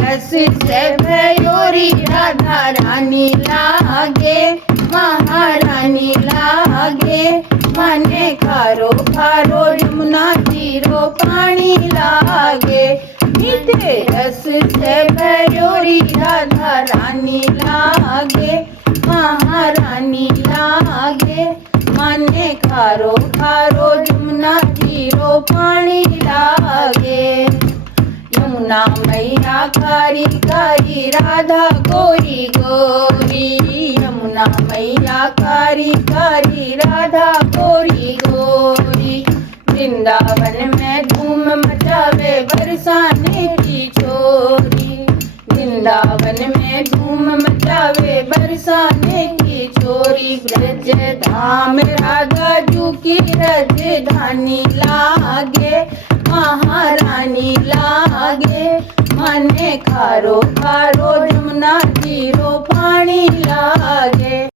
रस से भयोरी राधा रानी लागे, महारानी लागे। मने खारो खारो यमुना जीरो पानी लागे, मीठे रस से भयोरी राधा रानी लागे, महारानी लागे। मने खारो खारो यमुना जीरो पानी लागे। यमुना मैया कारी कारी राधा गोरी गोरी, यमुना मैया कारी कारी राधा गोरी गोरी। वृंदावन में धूम मचावे बरसाने की छोरी, वृंदावन में धूम मचावे बरसाने की छोरी। ब्रज धाम राधा जू की राजधानी लागे, महारानी लागे। मने खारो खारो